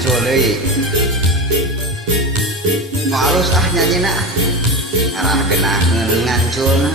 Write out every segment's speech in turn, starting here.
ngancul deui. Malus nyanyina. Arah geunaheun nganculna.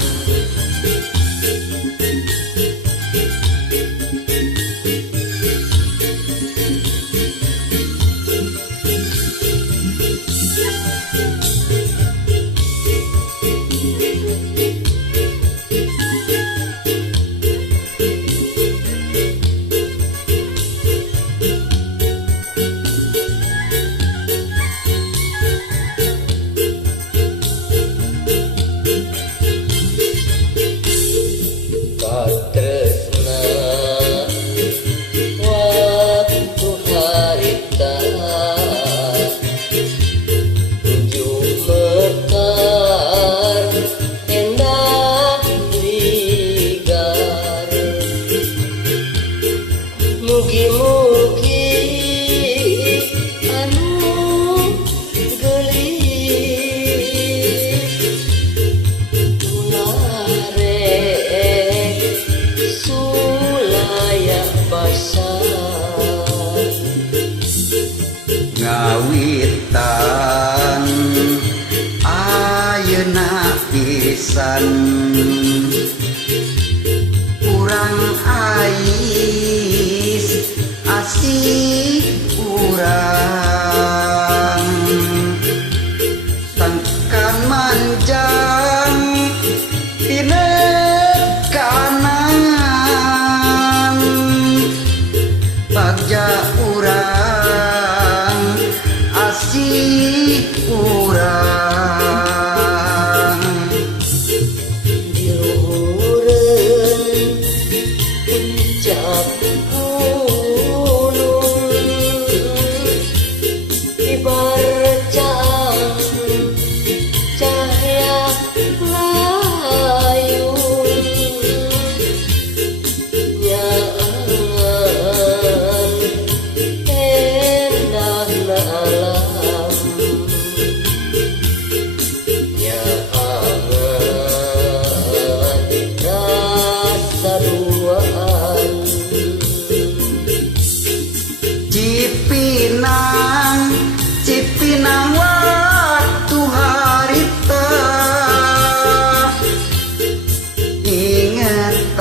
Ngawitan ayeuna pisan urang ais asih urang tangkan manjang tineuk kanan bagja urang asih urang diluhureun puncak gunung ibarat cahaya layung nyaangan endahna alam nyaangan rasa duaan Cipinang waktu harita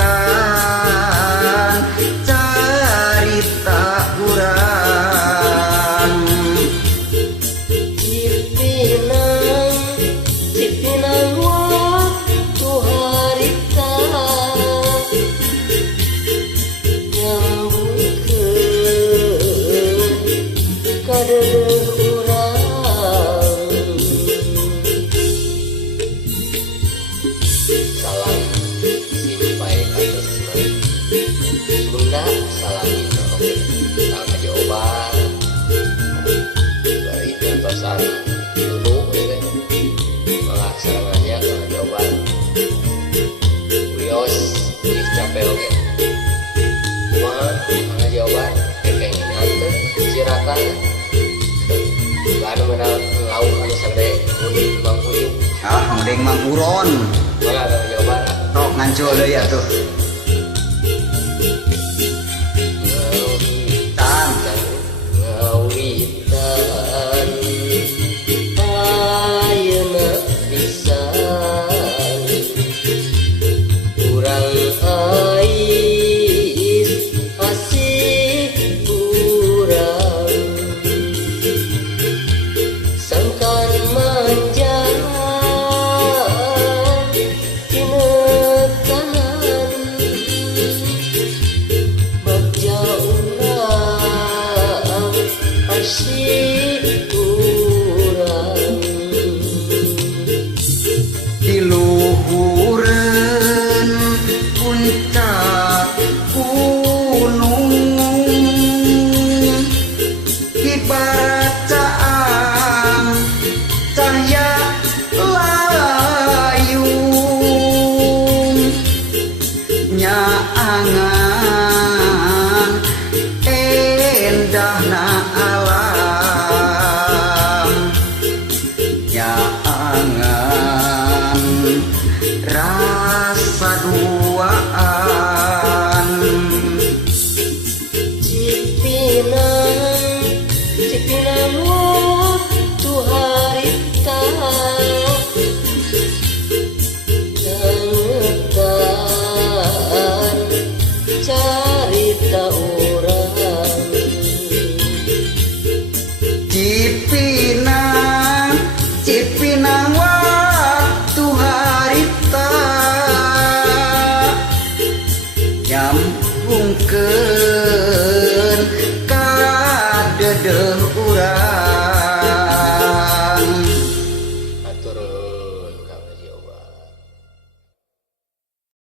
ingetan carita urang Cipinang waktu harita nyambungkeun ka deuleuh urang. Salam simpai katresna Sunda salam oke salam jawaban bari kantosan dulu gitu malah serangannya kalau jawaban Wios geus capek oke kumaha angga jawaban kekeng ini hanteu ciratan anu menang lauk anu sare kuning Bang Uyuk mending Mang Uron mana ada jawaban tok ngancul deui atuh ngawitan ayeuna pisan urang ais asih urang sangkan manjang tineuk kanan bagja urang asih urang diluhureun puncak gunung ibarat cahaya layung nyaangan endahna alam nyaangan rasa duaan Cipinang Heuh